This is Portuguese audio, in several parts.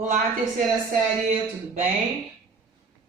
Olá, terceira série, tudo bem?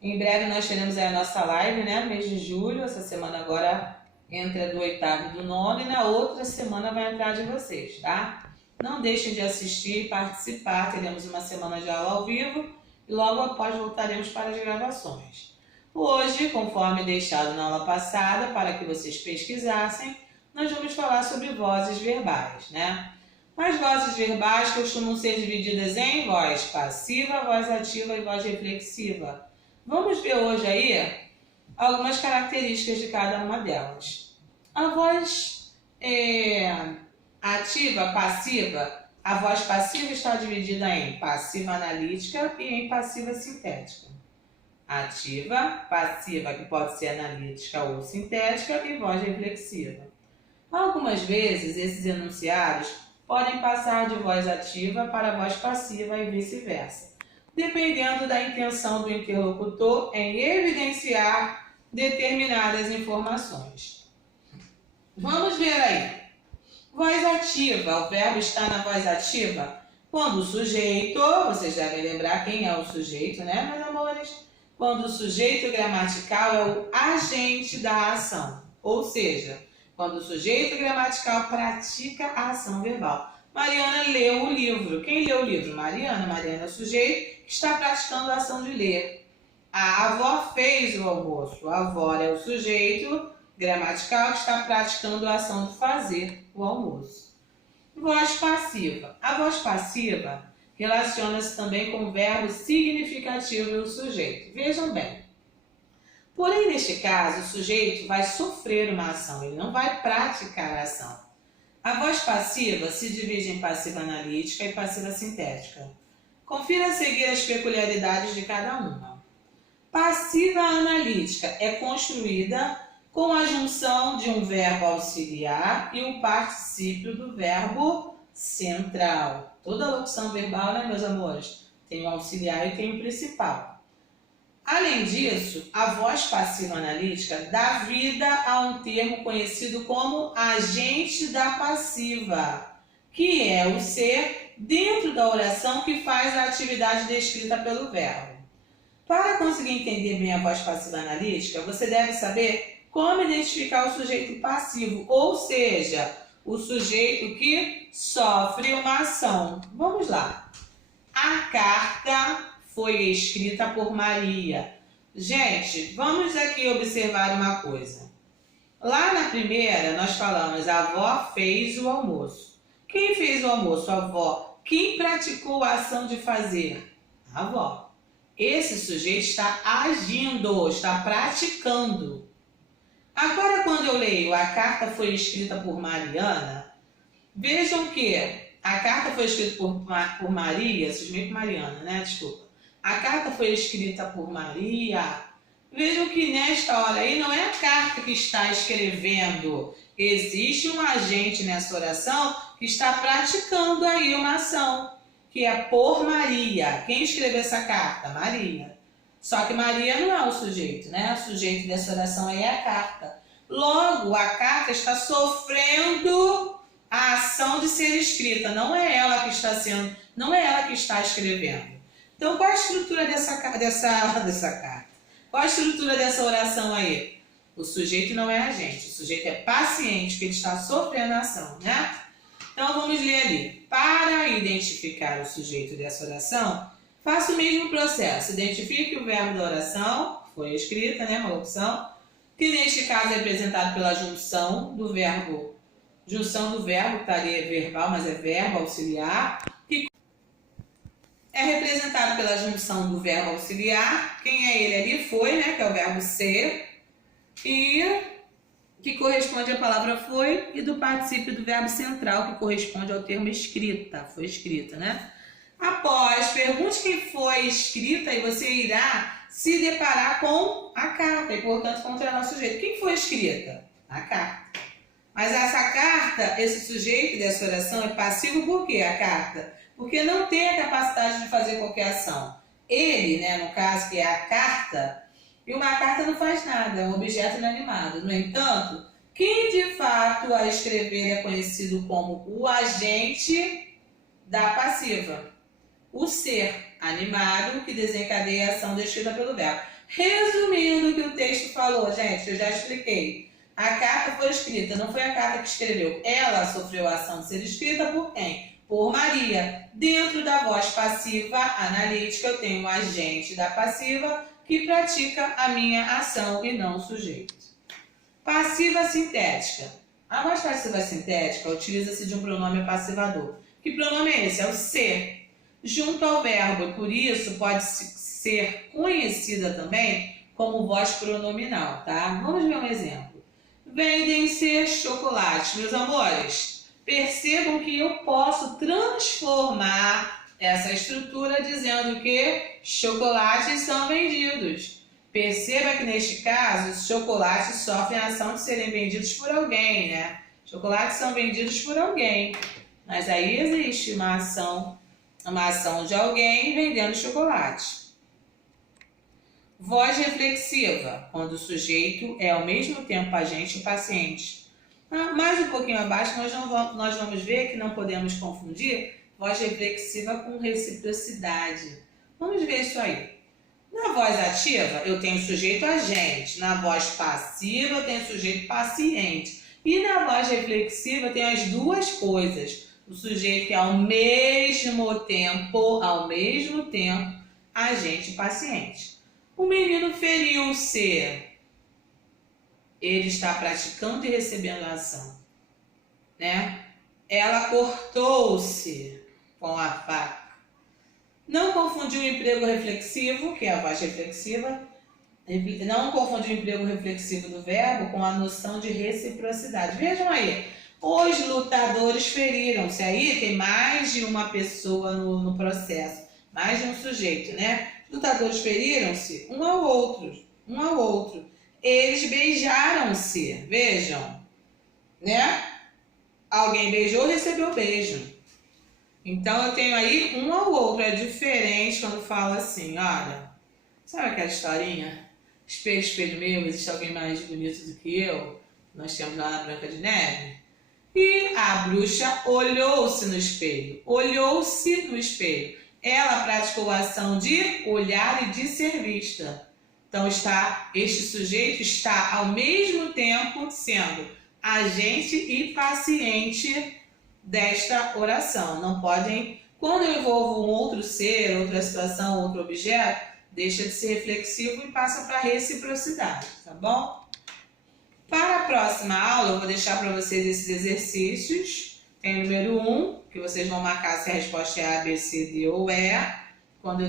Em breve nós teremos aí a nossa live, né? No mês de julho. Essa semana agora entra do oitavo e do nono, e na outra semana vai entrar de vocês, tá? Não deixem de assistir e participar. Teremos uma semana de aula ao vivo e logo após voltaremos para as gravações. Hoje, conforme deixado na aula passada, para que vocês pesquisassem, nós vamos falar sobre vozes verbais, né? As vozes verbais costumam ser divididas em voz passiva, voz ativa e voz reflexiva. Vamos ver hoje aí algumas características de cada uma delas. A voz ativa, passiva, a voz passiva está dividida em passiva analítica e em passiva sintética. Ativa, passiva, que pode ser analítica ou sintética, e voz reflexiva. Algumas vezes esses enunciados podem passar de voz ativa para voz passiva e vice-versa, dependendo da intenção do interlocutor em evidenciar determinadas informações. Vamos ver aí. Voz ativa, o verbo está na voz ativa quando o sujeito, vocês devem lembrar quem é o sujeito, né, meus amores? Quando o sujeito gramatical é o agente da ação, ou seja, quando o sujeito gramatical pratica a ação verbal. Mariana leu o livro. Quem leu o livro? Mariana. Mariana é o sujeito que está praticando a ação de ler. A avó fez o almoço. A avó é o sujeito gramatical que está praticando a ação de fazer o almoço. Voz passiva. A voz passiva relaciona-se também com o verbo significativo e o sujeito. Vejam bem. Porém, neste caso, o sujeito vai sofrer uma ação, ele não vai praticar a ação. A voz passiva se divide em passiva analítica e passiva sintética. Confira a seguir as peculiaridades de cada uma. Passiva analítica é construída com a junção de um verbo auxiliar e o particípio do verbo central. Toda locução verbal, né, meus amores? Tem o auxiliar e tem o principal. Além disso, a voz passiva analítica dá vida a um termo conhecido como agente da passiva, que é o ser dentro da oração que faz a atividade descrita pelo verbo. Para conseguir entender bem a voz passiva analítica, você deve saber como identificar o sujeito passivo, ou seja, o sujeito que sofre uma ação. Vamos lá. A carta foi escrita por Maria. Gente, vamos aqui observar uma coisa. Lá na primeira, nós falamos, a avó fez o almoço. Quem fez o almoço? A avó. Quem praticou a ação de fazer? A avó. Esse sujeito está agindo, está praticando. Agora, quando eu leio, a carta foi escrita por Mariana, vejam que a carta foi escrita por Maria, vocês meio que Mariana, né? Desculpa. A carta foi escrita por Maria. Vejam que nesta hora aí não é a carta que está escrevendo. Existe um agente nessa oração que está praticando aí uma ação, que é por Maria. Quem escreveu essa carta? Maria. Só que Maria não é o sujeito, né? O sujeito dessa oração aí é a carta. Logo, a carta está sofrendo a ação de ser escrita. Não é ela que está escrevendo. Então, qual a estrutura dessa carta? Qual a estrutura dessa oração aí? O sujeito não é agente, o sujeito é paciente, porque ele está sofrendo a ação, né? Então, vamos ler ali. Para identificar o sujeito dessa oração, faça o mesmo processo. Identifique o verbo da oração, foi escrita, né? Uma locução, que neste caso é representado pela junção do verbo, que está ali verbal, mas é verbo auxiliar, é representado pela junção do verbo auxiliar. Quem é ele ali? Foi, né? Que é o verbo ser. E que corresponde à palavra foi. E do particípio do verbo central, que corresponde ao termo escrita. Foi escrita, né? Após, pergunte quem foi escrita e você irá se deparar com a carta. E, portanto, encontrará o sujeito. Quem foi escrita? A carta. Mas essa carta, esse sujeito dessa oração é passivo por quê? A carta? Porque não tem a capacidade de fazer qualquer ação. Ele, né, no caso, que é a carta, e uma carta não faz nada, é um objeto inanimado. No entanto, quem de fato a escrever é conhecido como o agente da passiva. o ser animado que desencadeia a ação descrita pelo verbo. Resumindo o que o texto falou, gente, eu já expliquei. A carta foi escrita, não foi a carta que escreveu. Ela sofreu a ação de ser escrita por quem? Por Maria. Dentro da voz passiva analítica, eu tenho o agente da passiva que pratica a minha ação e não o sujeito. Passiva sintética. A voz passiva sintética utiliza-se de um pronome passivador. Que pronome é esse? É o ser, junto ao verbo, e por isso pode ser conhecida também como voz pronominal, tá? Vamos ver um exemplo. Vendem-se chocolates, meus amores. Percebam que eu posso transformar essa estrutura dizendo que chocolates são vendidos. Perceba que neste caso, os chocolates sofrem a ação de serem vendidos por alguém, né? Chocolates são vendidos por alguém, mas aí existe uma ação de alguém vendendo chocolate. Voz reflexiva, quando o sujeito é ao mesmo tempo agente e paciente. Mais um pouquinho abaixo nós vamos ver que não podemos confundir voz reflexiva com reciprocidade. Vamos ver isso aí. Na voz ativa, eu tenho sujeito agente. Na voz passiva, eu tenho sujeito paciente. E na voz reflexiva, eu tenho as duas coisas. O sujeito que é ao mesmo tempo, agente e paciente. O menino feriu-se. Ele está praticando e recebendo a ação, né? Ela cortou-se com a faca. Não confundir o emprego reflexivo, que é a voz reflexiva, não confundir o emprego reflexivo do verbo com a noção de reciprocidade. Vejam aí, os lutadores feriram-se. Aí tem mais de uma pessoa no processo, mais de um sujeito, né? Os lutadores feriram-se um ao outro. Eles beijaram-se, vejam, né? Alguém beijou, recebeu beijo. Então eu tenho aí um ao outro, é diferente quando fala assim, olha, sabe aquela historinha? Espelho, espelho meu, existe alguém mais bonito do que eu? Nós temos lá na Branca de Neve. E a bruxa olhou-se no espelho. Ela praticou a ação de olhar e de ser vista. Então este sujeito está ao mesmo tempo sendo agente e paciente desta oração. Não podem, quando eu envolvo um outro ser, outra situação, outro objeto, deixa de ser reflexivo e passa para reciprocidade, tá bom? Para a próxima aula, eu vou deixar para vocês esses exercícios. Tem o número 1, que vocês vão marcar se a resposta é A, B, C, D ou E. Quando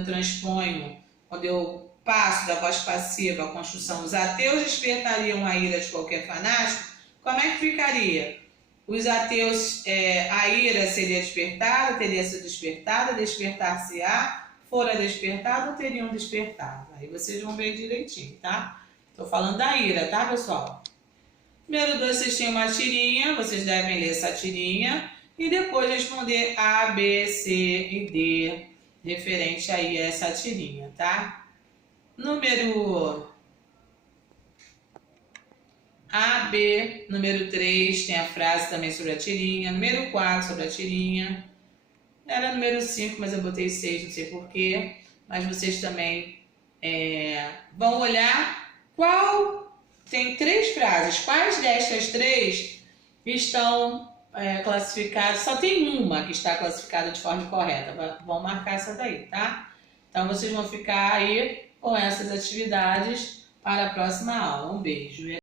eu passo da voz passiva à construção, os ateus despertariam a ira de qualquer fanático, como é que ficaria? Os ateus, a ira seria despertada, teria sido despertada, despertar-se-á, fora despertado, teriam despertado. Aí vocês vão ver direitinho, tá? Estou falando da ira, tá, pessoal? Número 2, vocês têm uma tirinha, vocês devem ler essa tirinha e depois responder A, B, C e D, referente aí a essa tirinha, tá? Número A, B, número 3, tem a frase também sobre a tirinha, número 4 sobre a tirinha, era número 5, mas eu botei 6, não sei porquê, mas vocês também vão olhar tem 3 frases, quais destas 3 estão classificadas, só tem uma que está classificada de forma correta, vão marcar essa daí, tá? Então vocês vão ficar aí com essas atividades para a próxima aula. Um beijo.